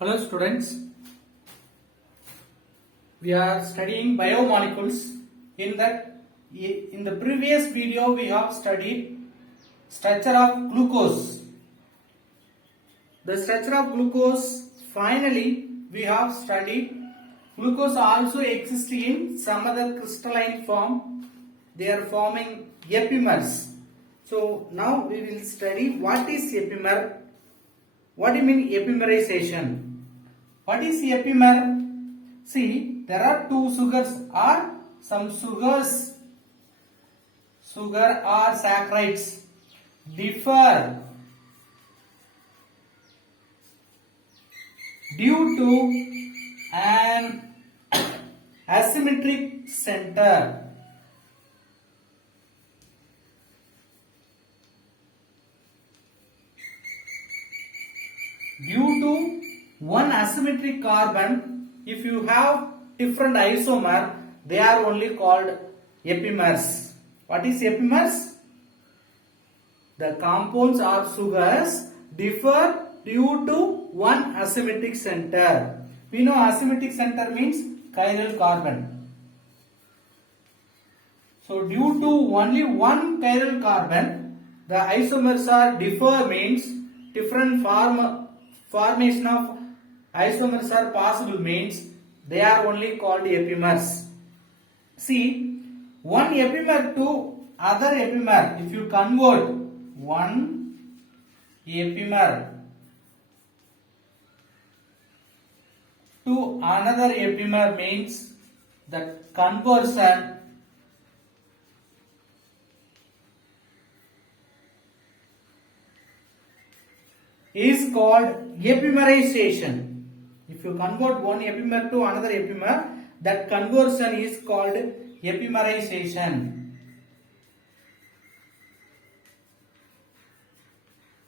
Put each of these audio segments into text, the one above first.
Hello students, we are studying biomolecules. In the previous video we have studied structure of glucose. The structure of glucose, finally we have studied glucose also exists in some other crystalline form. They are forming epimers. So now we will study what is epimer. What do you mean epimerization? What is epimer? See, there are two sugars or some sugars, sugar or saccharides differ due to an asymmetric center. Due to one asymmetric carbon, if you have different isomer, they are only called epimers. What is epimers? The compounds or sugars differ due to one asymmetric center. We know asymmetric center means chiral carbon. So due to only one chiral carbon, the isomers are differ means different formation of isomers are possible means they are only called epimers. See, one epimer to other epimer, if you convert one epimer to another epimer means that conversion is called epimerization. If you convert one epimer to another epimer, that conversion is called epimerization.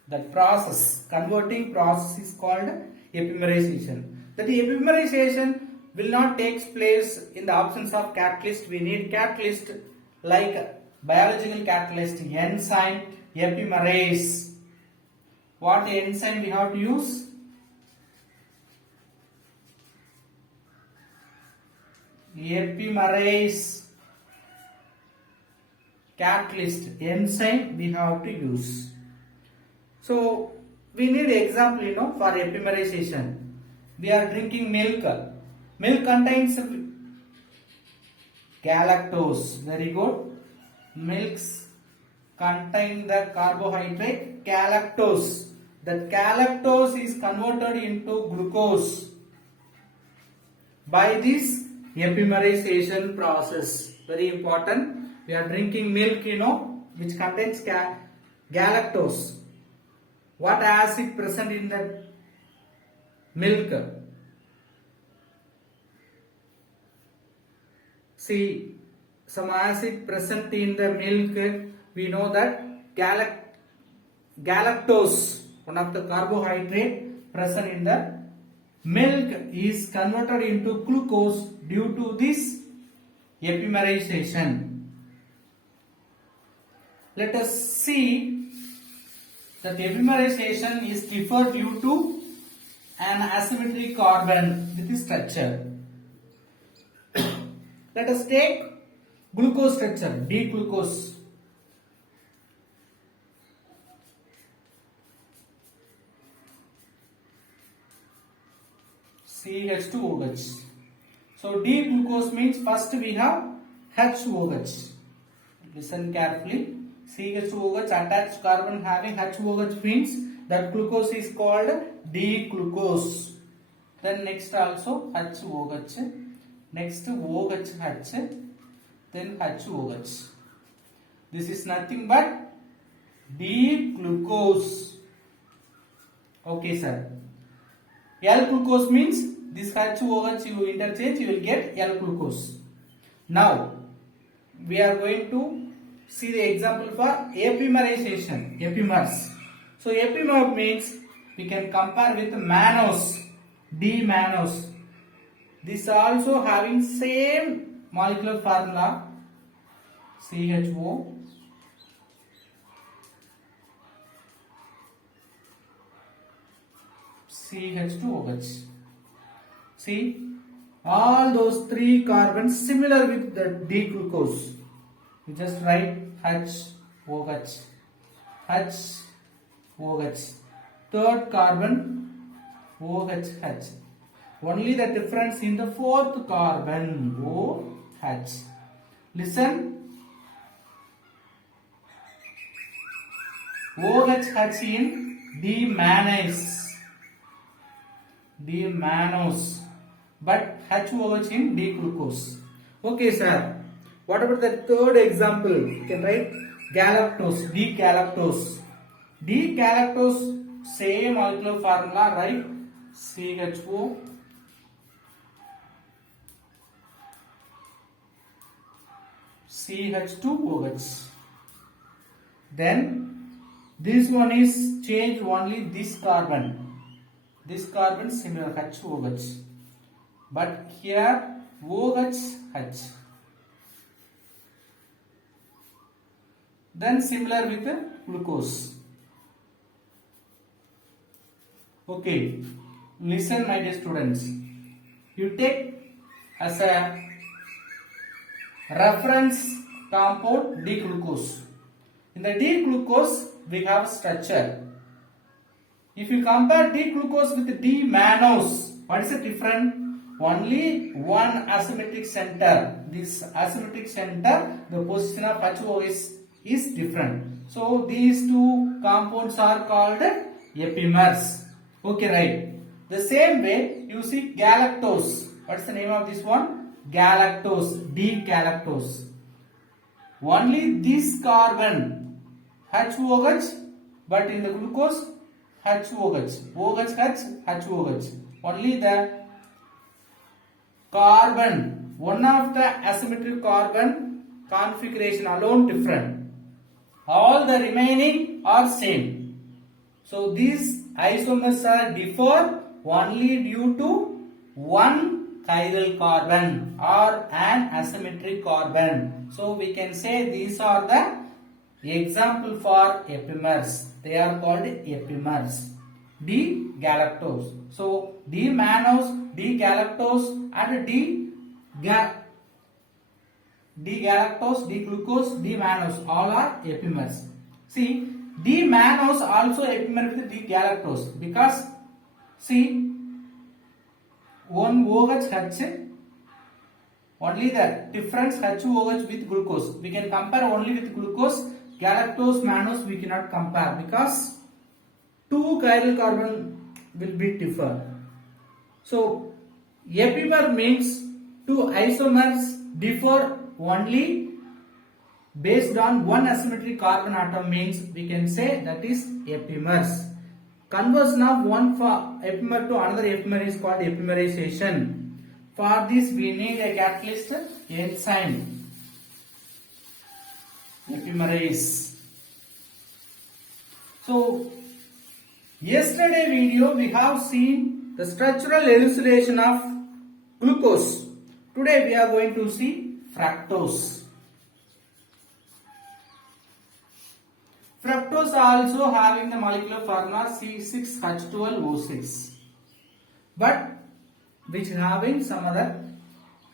That process, converting process is called epimerization. That epimerization will not take place in the absence of catalyst. We need catalyst like biological catalyst, enzyme, epimerase. What enzyme we have to use? Epimerase catalyst enzyme we have to use. So we need example for epimerization. We are drinking milk. Milk contains galactose. Very good. Milks contain the carbohydrate galactose. That galactose is converted into glucose by this epimerization process. Very important. We are drinking milk, which contains galactose. What acid present in the milk? See, some acid present in the milk. We know that galactose, one of the carbohydrate present in the milk, is converted into glucose due to this epimerization. Let us see that epimerization is differ due to an asymmetric carbon with this structure. Let us take glucose structure, D-glucose. CH2OH. So D-glucose means first we have HOH. Listen carefully. CH2OH attached carbon having HOH means that glucose is called D-glucose. Then next also HOH. Next OH, then HOH. This is nothing but D-glucose. Okay, sir. L-glucose means this HOH you interchange, you will get L-glucose. Now, we are going to see the example for epimerization, epimers. So, epimer means we can compare with mannose, D-mannose. This also having same molecular formula, CHO, CH2OH. See, all those 3 carbons similar with the D-glucose. You just write HOH, HOH. Third carbon OHH. Only the difference in the 4th carbon OH. Listen. OHH in D-mannose. D-mannose. But HOH in D-glucose. Okay, sir. What about the third example? You can write galactose, D-galactose. D-galactose, same molecular formula, right? CHO. CH2OH. Then this one is change only this carbon. This carbon similar HOH. But here OHH. Then similar with the glucose. Okay, listen my dear students. You take as a reference compound D-glucose. In the D-glucose we have structure. If you compare D-glucose with D-mannose, what is the difference? Only one asymmetric center. This asymmetric center, the position of HO is different. So these two compounds are called epimers. Okay, right. The same way you see galactose. What's the name of this one? Galactose, D-galactose. Only this carbon HOH, but in the glucose HOH, OHH, HOH. Only the carbon, one of the asymmetric carbon configuration alone different. All the remaining are same. So these isomers are differ only due to one chiral carbon or an asymmetric carbon. So we can say these are the example for epimers. They are called epimers. D-galactose. So D-mannose, D-galactose and D-galactose, D-glucose, D-mannose, all are epimers. See, D-mannose also epimer with D-galactose because see, one OHH, only the difference HOH with glucose. We can compare only with glucose. Galactose, mannose we cannot compare because two chiral carbon will be different. So epimer means two isomers differ only based on one asymmetric carbon atom, means we can say that is epimers. Conversion of one epimer to another epimer is called epimerization. For this we need a catalyst enzyme. Epimerase. So yesterday video we have seen the structural elucidation of glucose. Today we are going to see fructose. Fructose also having the molecular formula C6H12O6, but which having some other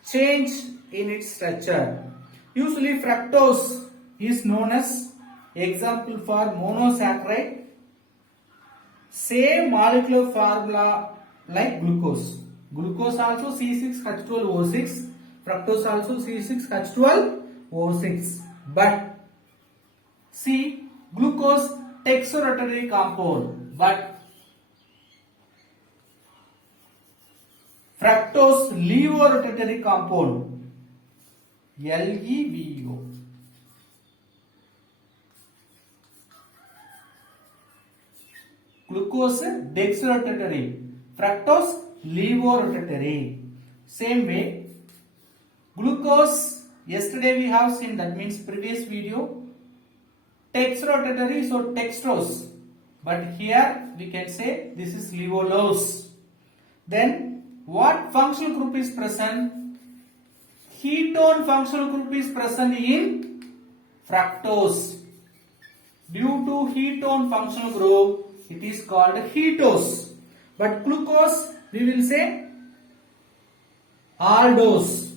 change in its structure. Usually fructose is known as example for monosaccharide, same molecular formula like glucose. Glucose also C6H12O6, fructose also C6H12O6, but see, glucose texorotatory compound, but fructose levorotatory compound, LEVO. Glucose dextrorotatory, fructose levorotatory. Same way, glucose yesterday we have seen, that means previous video, textrorotatory, so dextrose, but here we can say this is levolose. Then what functional group is present? Ketone functional group is present in fructose. Due to ketone functional group, it is called ketose. But glucose, we will say aldose.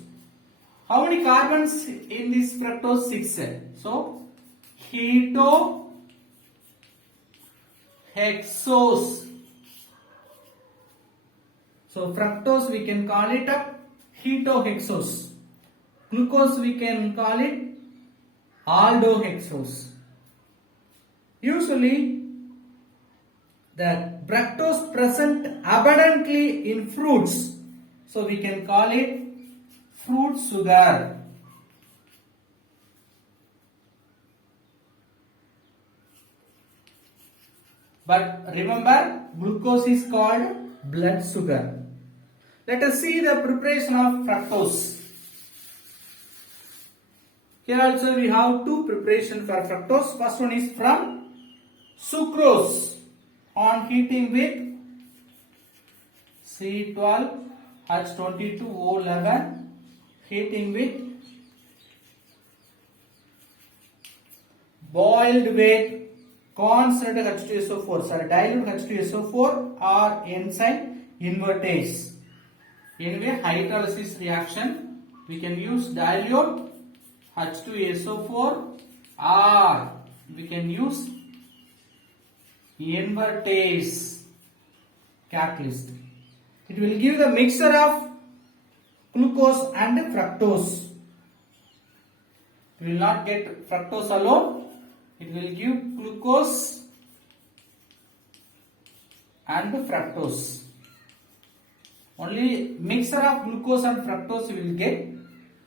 How many carbons in this fructose? 6. So, ketohexose. So, fructose we can call it ketohexose. Glucose we can call it aldohexose. Usually, the fructose present abundantly in fruits, so we can call it fruit sugar. But remember, glucose is called blood sugar. Let us see the preparation of fructose. Here also we have two preparations for fructose. First one is from sucrose. On heating with C12H22O11, heating with boiled with concentrated H2SO4, sorry, dilute H2SO4 or enzyme invertase. Anyway, hydrolysis reaction, we can use dilute H2SO4 or we can use invertase catalyst. It will give the mixture of glucose and fructose. We will not get fructose alone. It will give glucose and fructose. Only mixture of glucose and fructose you will get.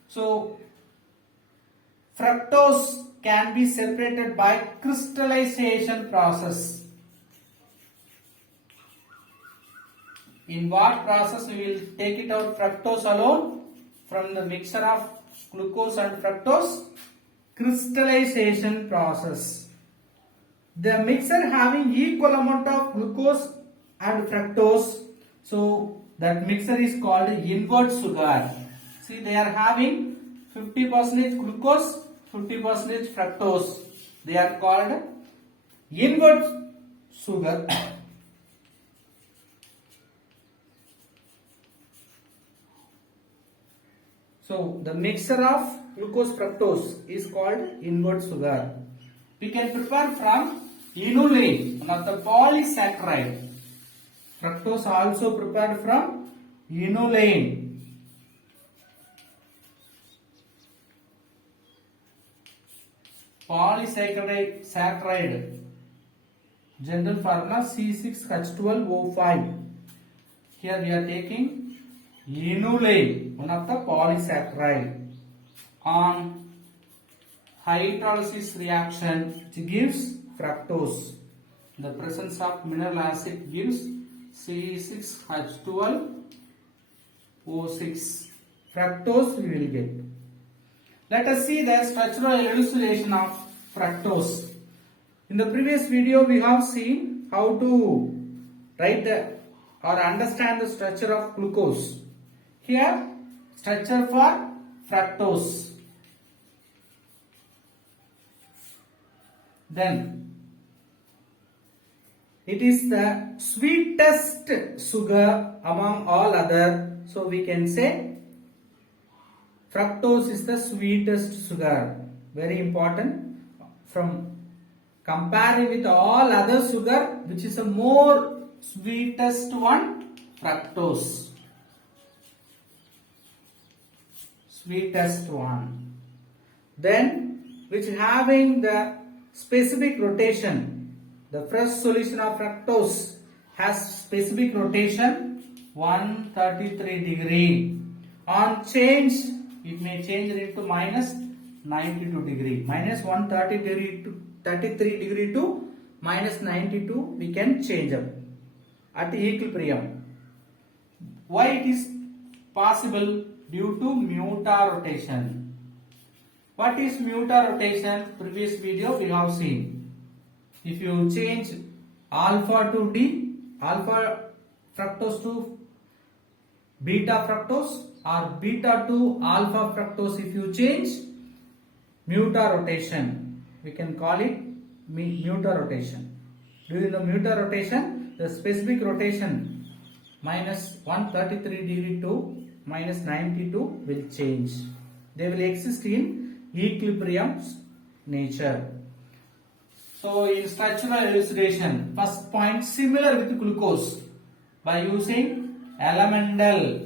So, fructose can be separated by crystallization process. In what process we will take it out fructose alone from the mixture of glucose and fructose? Crystallization process. The mixture having equal amount of glucose and fructose, so that mixture is called invert sugar. See, they are having 50% glucose, 50% fructose. They are called invert sugar. So, the mixture of glucose fructose is called invert sugar. We can prepare from inulin, one of the polysaccharide. Fructose also prepared from inulin. Polysaccharide. General formula C6H12O5. Here we are taking inulin, one of the polysaccharide. On hydrolysis reaction, it gives fructose. The presence of mineral acid gives C6H12O6. Fructose we will get. Let us see the structural elucidation of fructose. In the previous video, we have seen how to write or understand the structure of glucose. Here, structure for fructose. Then, it is the sweetest sugar among all other. So, we can say fructose is the sweetest sugar. Very important. From comparing with all other sugar, which is a more sweetest one? Fructose. Sweetest one. Then, which having the specific rotation, the fresh solution of fructose has specific rotation 133 degree. On change, it may change into minus 92 degree. Minus 130 degree to 33 degree to minus 92, we can change up at equilibrium. Why it is possible? Due to mutarotation. What is mutarotation? Previous video we have seen. If you change alpha to D, alpha fructose to beta fructose or beta to alpha fructose, if you change, mutarotation. We can call it mutarotation. During the mutarotation, the specific rotation minus 133 degree to minus 92 will change. They will exist in equilibrium nature. So in structural elucidation, first point similar with glucose by using elemental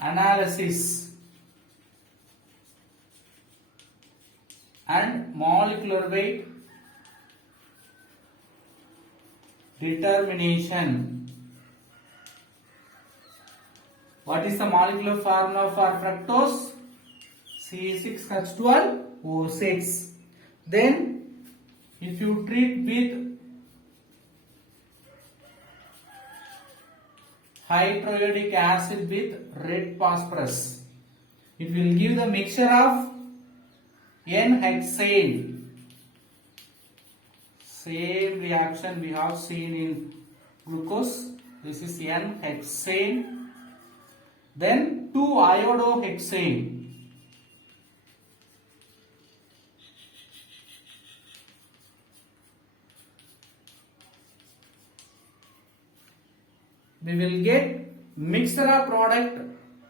analysis and molecular weight determination. What is the molecular formula for fructose? C6H12O6. Then if you treat with hydrochloric acid with red phosphorus, it will give the mixture of N-hexane. Same reaction we have seen in glucose. This is N-hexane. Then 2-iodohexane. We will get mixture of product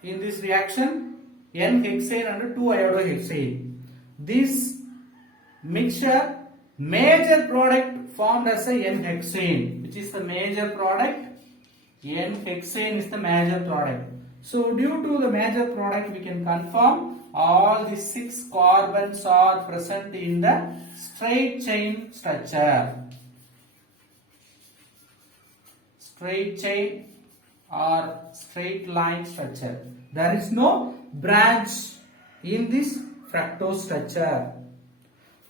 in this reaction N-hexane and 2-iodohexane. This mixture major product formed as a N-hexane, which is the major product. N-hexane is the major product. So due to the major product, we can confirm all the 6 carbons are present in the straight chain structure. Straight chain or straight line structure. There is no branch in this fructose structure.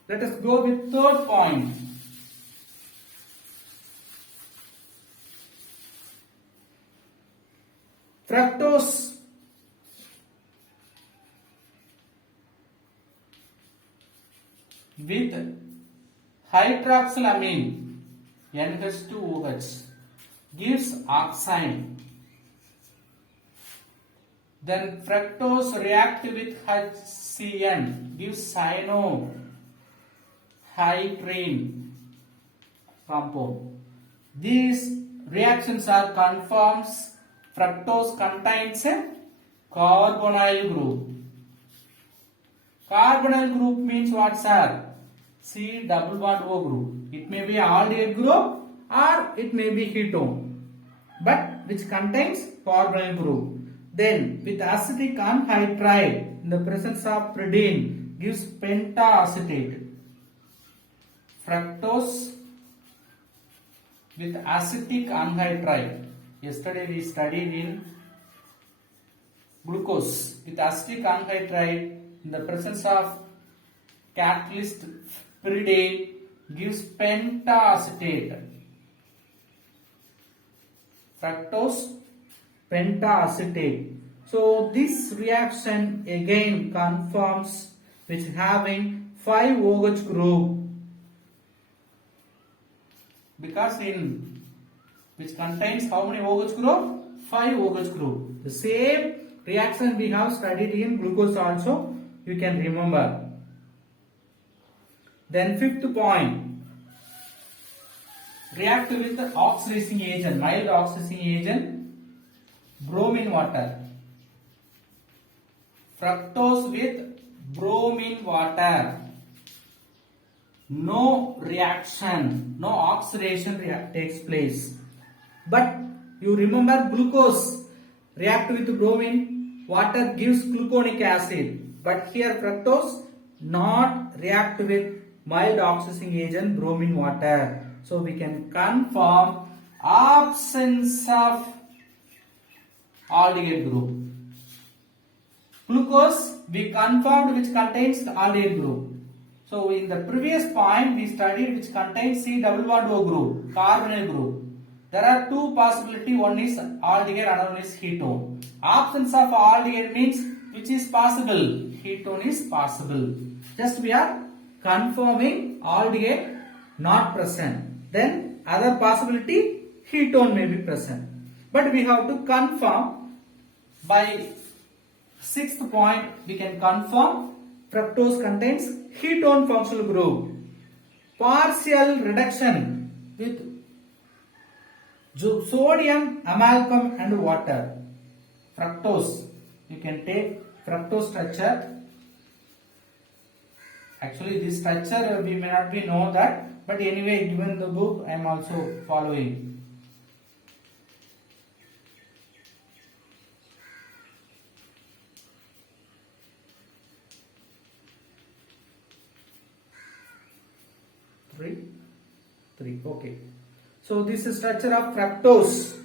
Let us go with third point. Fructose with hydroxylamine NH2OH gives oxime. Then fructose react with HCN gives cyanohydrine compound. These reactions are confirms fructose contains a carbonyl group. Carbonyl group means what, sir? C double bond O group. It may be aldehyde group or it may be ketone, but which contains carbonyl group. Then with acetic anhydride in the presence of pyridine gives pentaacetate. Fructose with acetic anhydride. Yesterday we studied in glucose with acetic anhydride in the presence of catalyst pyridine gives pentaacetate. Fructose pentaacetate. So this reaction again confirms with having 5 OH group, because in which contains how many OH group? 5 OH group. The same reaction we have studied in glucose also, you can remember. Then fifth point, react with the oxidizing agent, mild oxidizing agent, bromine water. Fructose with bromine water. No reaction, no oxidation takes place. But you remember glucose react with bromine water gives gluconic acid. But here fructose not react with mild oxidizing agent bromine water. So we can confirm absence of aldehyde group. Glucose we confirmed which contains the aldehyde group. So in the previous point we studied which contains C double bond O group, carbonyl group. There are two possibilities, one is aldehyde, another one is ketone. Absence of aldehyde means which is possible? Ketone is possible. Just we are confirming aldehyde not present. Then other possibility ketone may be present. But we have to confirm by sixth point we can confirm fructose contains ketone functional group. Partial reduction with sodium amalgam and water. Fructose. You can take fructose structure. Actually, this structure we may not be know that, but anyway, given the book, I am also following. Three. Okay. So this is structure of fructose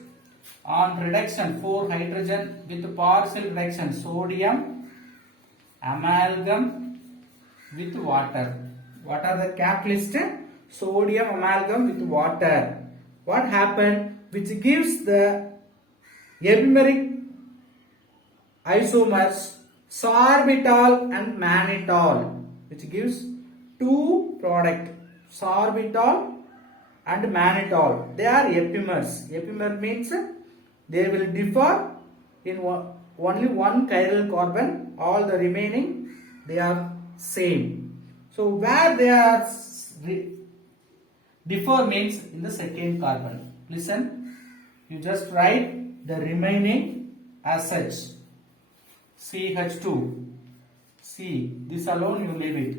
on reduction 4 hydrogen with partial reduction sodium amalgam with water. What are the catalyst? Sodium amalgam with water. What happened? Which gives the epimeric isomers sorbitol and mannitol, which gives two product sorbitol and mannitol. They are epimers. Epimer means they will differ in only one chiral carbon. All the remaining they are same. So where they are differ means in the second carbon. Listen, you just write the remaining as such. CH2. C. This alone you leave it.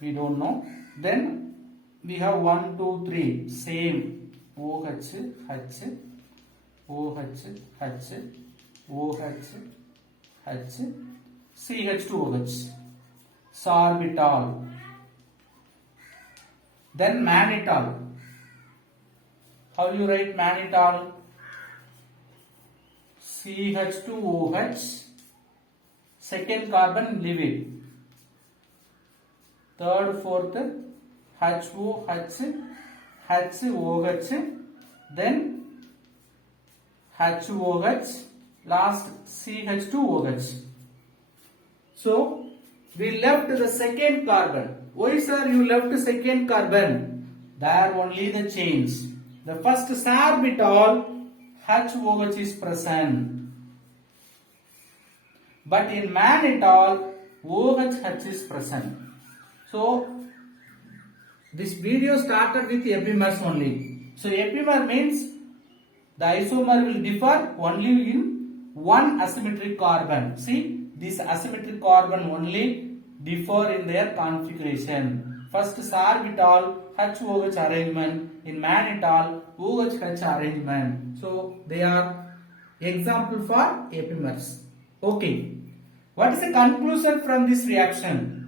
We don't know. Then we have 1, 2, 3. Same. OH, H, OH, H, OH, H, CH2OH. Sorbitol. Then mannitol. How you write mannitol? CH2OH. Second carbon leave it. Third, fourth, HOH, HOH, then HOH, last CH2OH. So we left the second carbon. Why sir you left the second carbon? There only the change. The first sorbitol HOH is present, but in mannitol OH is present. So this video started with epimers only. So epimer means the isomer will differ only in one asymmetric carbon. See, this asymmetric carbon only differ in their configuration. First sorbitol HOH arrangement, in mannitol OH arrangement. So they are example for epimers. Okay. What is the conclusion from this reaction?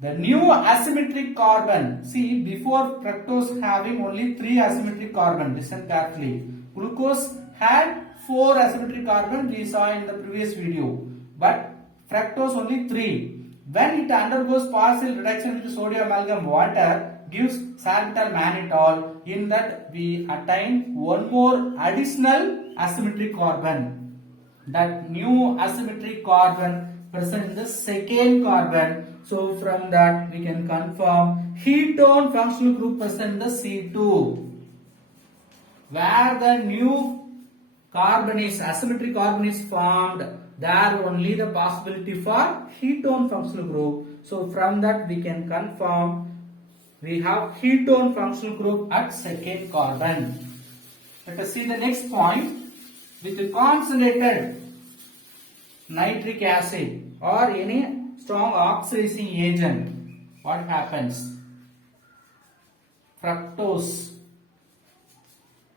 The new asymmetric carbon. See, before fructose having only 3 asymmetric carbon. Listen carefully. Glucose had 4 asymmetric carbon we saw in the previous video. But fructose only 3. When it undergoes partial reduction with sodium amalgam water, gives sorbitol mannitol. In that we attain one more additional asymmetric carbon. That new asymmetric carbon present in the second carbon. So from that we can confirm ketone functional group present in the C2. Where the new carbon is asymmetric carbon is formed, there only the possibility for ketone functional group. So from that we can confirm we have ketone functional group at second carbon. Let us see the next point. With the concentrated nitric acid or any strong oxidizing agent, what happens? Fructose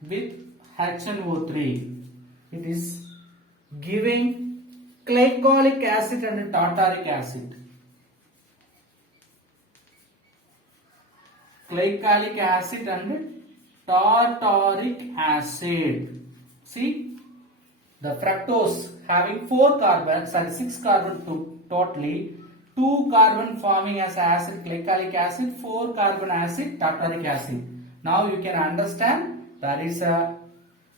with HNO3, it is giving glycolic acid and tartaric acid. Glycolic acid and tartaric acid. See, the fructose having 4 carbons, 6 carbon totally, 2 carbon forming as acid glycolic acid, 4 carbon acid tartaric acid. Now you can understand there is a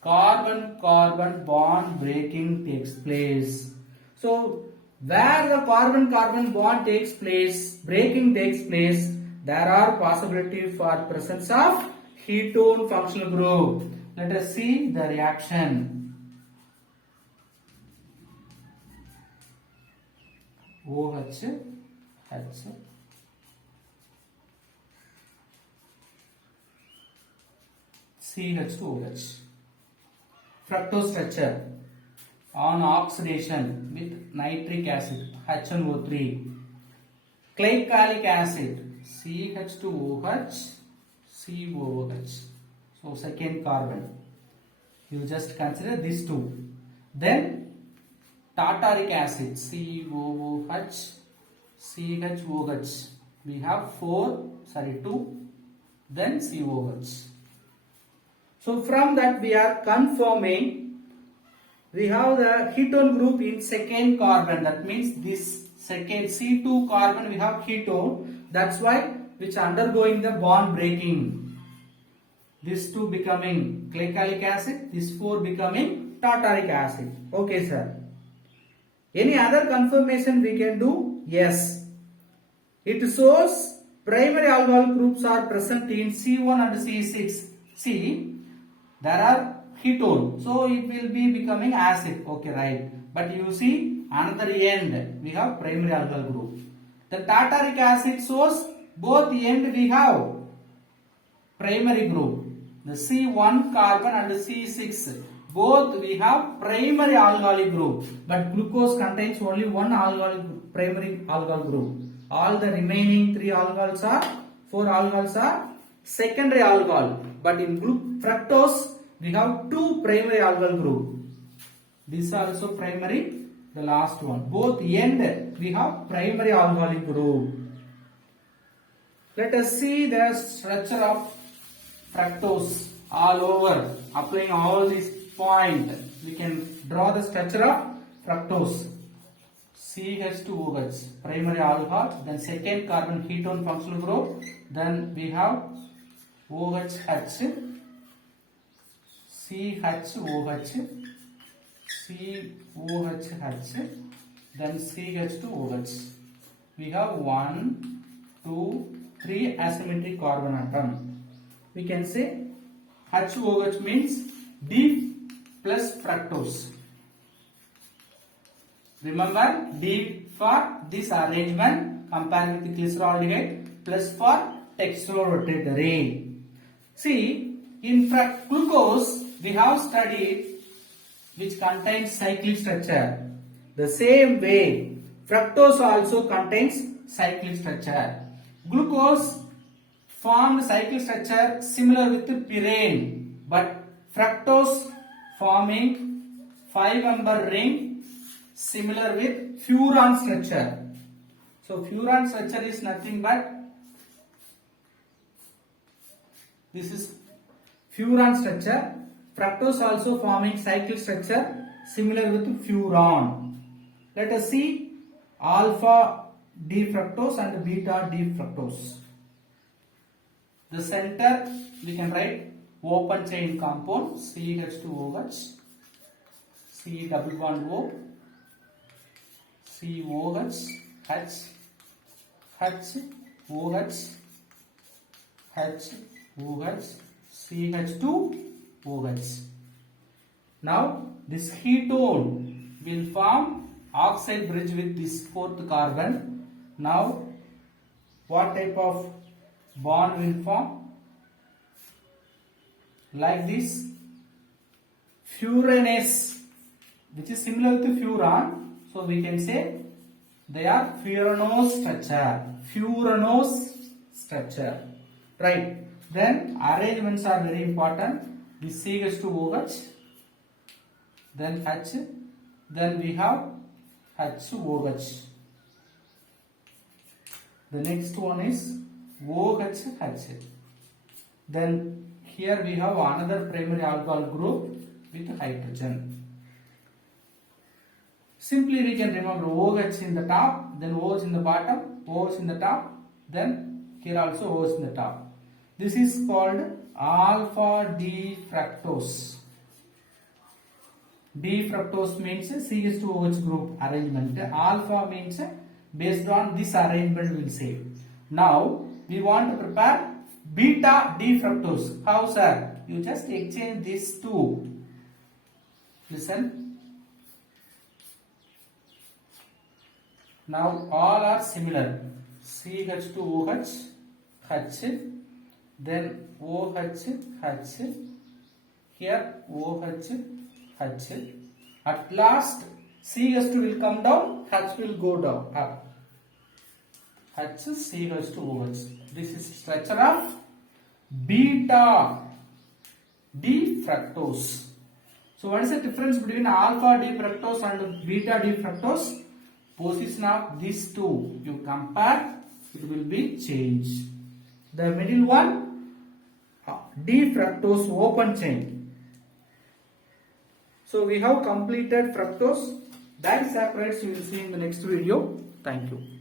carbon-carbon bond breaking takes place. So where the carbon-carbon bond takes place, breaking takes place, there are possibility for presence of ketone functional group. Let us see the reaction. OH, H, CH2OH. Fructose structure on oxidation with nitric acid HNO3. Glycolic acid CH2OH, COOH. So second carbon. You just consider these two. Then tartaric acid COOH, CHOH. We have 2. Then COH. So from that we are confirming we have the ketone group in second carbon. That means this second C2 carbon we have ketone. That's why which undergoing the bond breaking. This 2 becoming glycolic acid, this 4 becoming tartaric acid. Okay, sir. Any other confirmation we can do? Yes. It shows primary alcohol groups are present in C1 and C6. See, there are ketone, so it will be becoming acid. Okay, right. But you see, another end we have primary alcohol group. The tartaric acid shows both end we have primary group. The C1 carbon and the C6 both we have primary alcoholic group, but glucose contains only one primary alcohol group. All the remaining 4 alcohols are secondary alcohol. But in fructose we have 2 primary alcohol group. This also primary. The last one. Both end we have primary alcoholic group. Let us see the structure of fructose all over. Applying all these points, we can draw the structure of fructose. CH2OH, primary alcohol, then second carbon ketone functional group, then we have OH, CHOH, COH, then CH2OH. We have 1, 2, 3 asymmetric carbon atom. We can say HOH means D plus fructose. Remember, D for this arrangement compared with the glyceraldehyde, plus for textural rotatory. See, in glucose we have studied which contains cyclic structure. The same way, fructose also contains cyclic structure. Glucose formed cyclic structure similar with pyrene, but fructose forming 5-member ring similar with furan structure. So furan structure is nothing but this is furan structure. Fructose also forming cyclic structure similar with furan. Let us see alpha D fructose and beta D fructose. The center we can write open chain compound CH2OH, C double bond O, COH, H, OH, CH2OH. Now this ketone will form oxide bridge with this 4th carbon. Now what type of bond will form? Like this furanase, which is similar to furan. So we can say they are furanose structure. Right. Then arrangements are very important. This CH2OH, then H, then we have HOH. The next one is OH. Then here we have another primary alcohol group with hydrogen. Simply we can remember OH in the top, then OH in the bottom, OH in the top, then here also OH in the top. This is called alpha D fructose. D fructose means CH2OH group arrangement. Alpha means based on this arrangement we will say. Now we want to prepare beta D fructose. How, sir? You just exchange these two. Listen. Now all are similar. CH2OH, H, then OH, H, here OH, H. At last CH2 will come down, H will go down, up. H, CH2, OH. This is structure of beta D fructose. So what is the difference between alpha D fructose and beta D fructose? Position of these two you compare, it will be changed. The middle one, D fructose open chain. So we have completed fructose. Disaccharides you will see in the next video. Thank you.